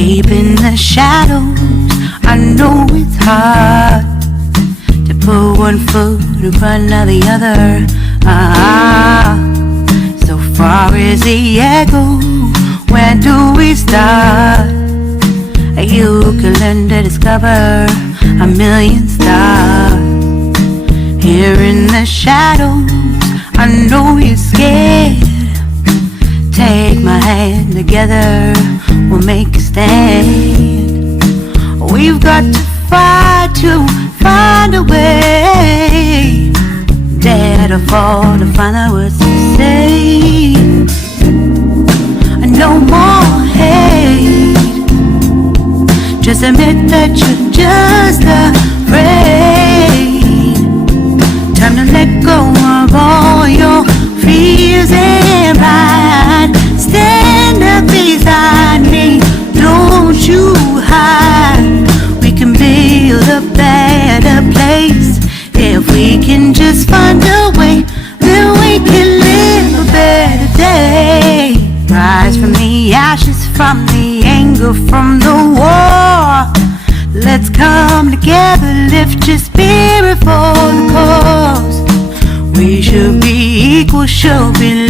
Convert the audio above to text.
Deep in the shadows, I know it's hard to put one foot in front of the other. So far as the echo, where do we start? You can learn to discover a million stars. Here in the shadows, I know you're scared. Take my hand, together we'll make a stand. We've got to fight to find a way. Dare to fall to find out what to say. No more hate. Just admit that you're just afraid. Time to let go of all your fears and pride. Stand up beside me, don't you hide. We can build a better place. If we can just find a way, then we can live a better day. Rise from the ashes, from the anger, from the war. Let's come together, lift your spirit for the cause. We should be equal, should be